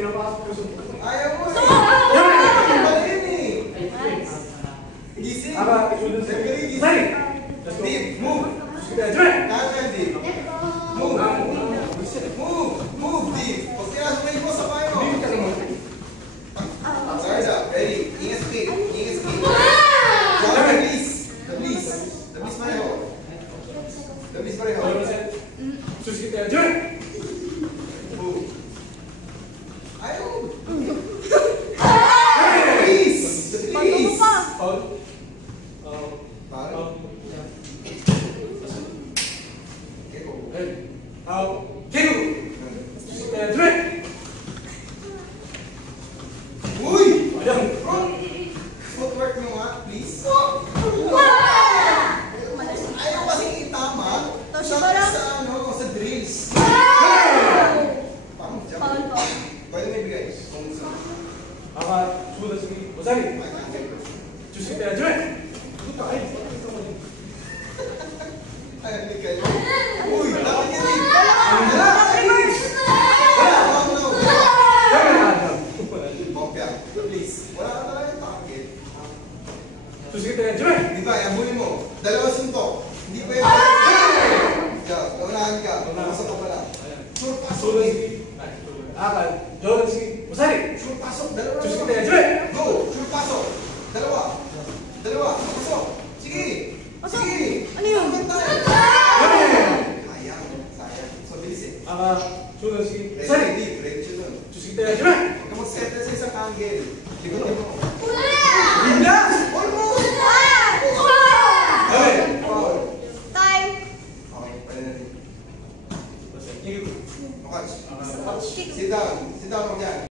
pinapasok ko sa... Ayaw mo eh. Baliin eh. Gising. Gising. Deep, move. Kanan, deep. Move. Move, deep. Pag pinasok mo sa payo. Sarda, ready. Ingat speed. Dabis pareho. Susi kita, Joy! Move. Ayaw. Please. Foul. Susi kita, Joy! Uy! Ayan. Footwork nyo nga, please. Ayaw kasing itama sa drills. Parang jump. Pwede may bigay. Kung gusto. Sudah sige. Basari. Susi kita, Joy! Ay, hindi kayo. Uy, dapat yan eh. Please, wala ka talaga yung target. Susi kita, Joy! Di ba, yabulin mo. Dalawa suntok. Hindi pa yung naunahan ka. Pasok ka pala. Sure, pasok. Sudah sige. Joy sige. Basari. Sure, pasok. Dalawa. Susi kita, Joy! Go! Sure, pasok. Dalawa. Pasok. Sige. Ano yun? Sayang. So, bilis eh. Sudah sige. Basari. Ready siya dun. Susi kita, Joy! Huwag ka mag-settle sa isang angle. Likotin mo. Wala! Almost! Okay. Time! Okay, pwede na rin. Basari. Makats. Sit down. Sit down mo dyan.